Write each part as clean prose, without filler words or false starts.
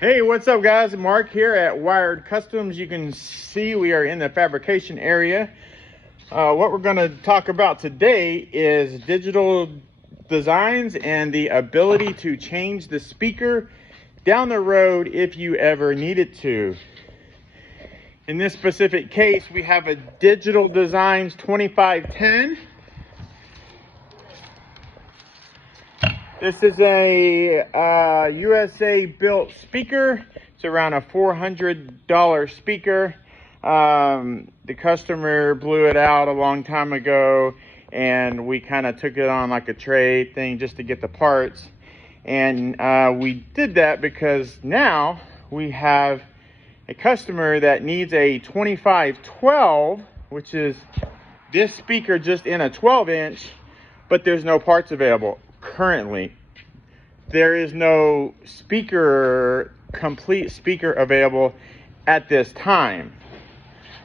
Hey, what's up guys? Mark here at Wired Customs. You can see we are in the fabrication area. What we're going to talk about today is digital designs and the ability to change the speaker down the road if you ever needed to. In this specific case, we have a Digital Designs 2510. This is a USA built speaker. It's around a $400 speaker. The customer blew it out a long time ago, and we kind of took it on like a trade thing just to get the parts. And we did that because now we have a customer that needs a 2512, which is this speaker just in a 12-inch, but there's no parts available. Currently, there is no complete speaker available at this time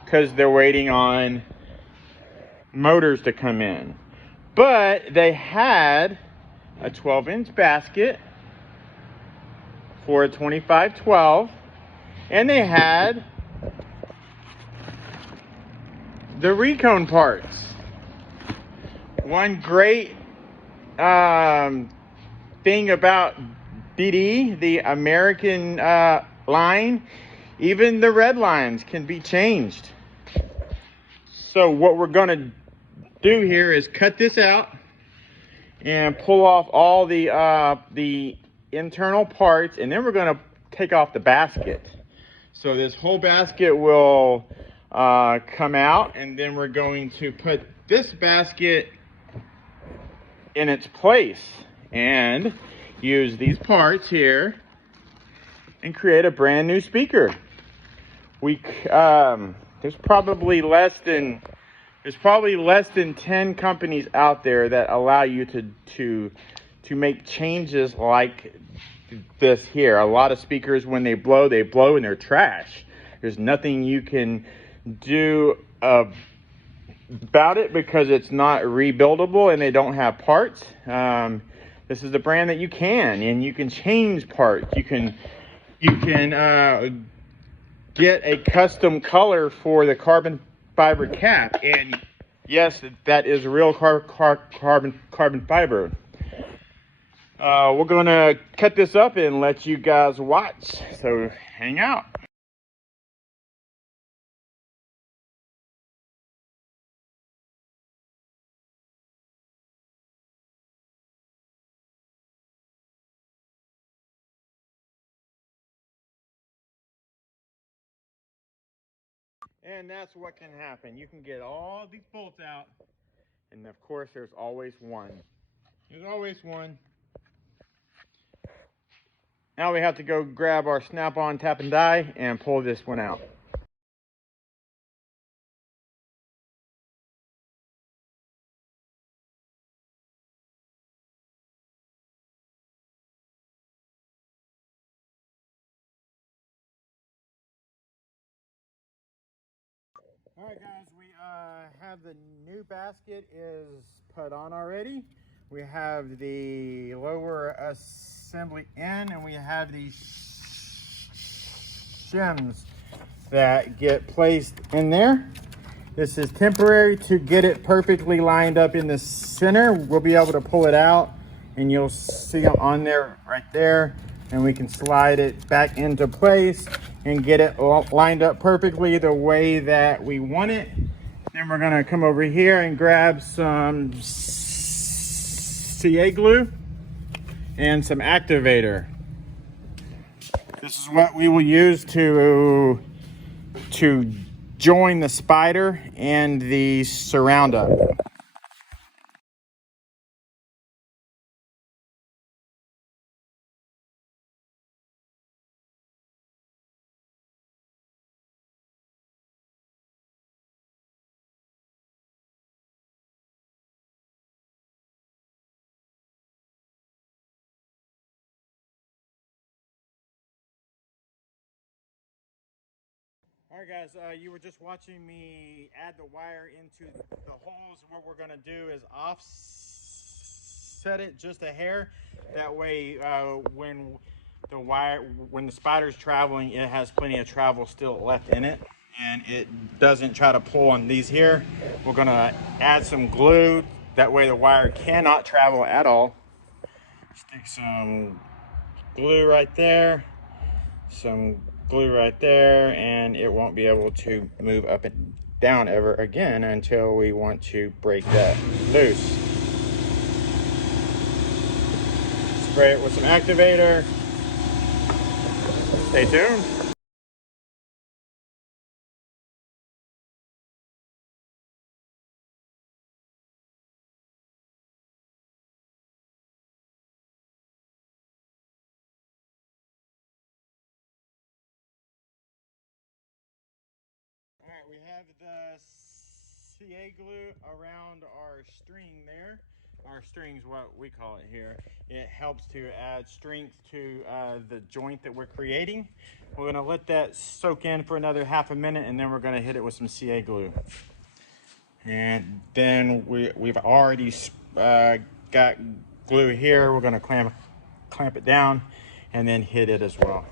because they're waiting on motors to come in. But they had a 12-inch basket for a 2512, and they had the Recone parts. One great thing about DD, the American line, even the red lines can be changed. So what we're going to do here is cut this out and pull off all the internal parts, and then we're going to take off the basket. So this whole basket will come out, and then we're going to put this basket in its place and use these parts here and create a brand new speaker. There's probably less than 10 companies out there that allow you to make changes like this here. A lot of speakers, when they blow and they're trash. There's nothing you can do about it because it's not rebuildable and they don't have parts. This is the brand that you can, and you can change parts. You can get a custom color for the carbon fiber cap, and yes, that is real carbon fiber. We're gonna cut this up and let you guys watch, so hang out. And that's what can happen. You can get all these bolts out, and of course there's always one. There's always one. Now we have to go grab our snap-on tap and die and pull this one out. Alright guys, we have the new basket is put on already. We have the lower assembly in, and we have these shims that get placed in there. This is temporary to get it perfectly lined up in the center. We'll be able to pull it out, and you'll see them on there right there, and we can slide it back into place and get it lined up perfectly the way that we want it. Then we're gonna come over here and grab some CA glue and some activator. This is what we will use to join the spider and the surround up. All right guys, you were just watching me add the wire into the holes. What we're gonna do is offset it just a hair. That way when the wire, when the spider's traveling, it has plenty of travel still left in it, and it doesn't try to pull on these here. We're gonna add some glue, that way the wire cannot travel at all. Stick some glue right there, some glue right there, and it won't be able to move up and down ever again until we want to break that loose. Spray it with some activator. Stay tuned. All right, we have the CA glue around our string there. Our string's what we call it here. It helps to add strength to the joint that we're creating. We're gonna let that soak in for another half a minute, and then we're gonna hit it with some CA glue. And then we've already got glue here. We're gonna clamp it down and then hit it as well.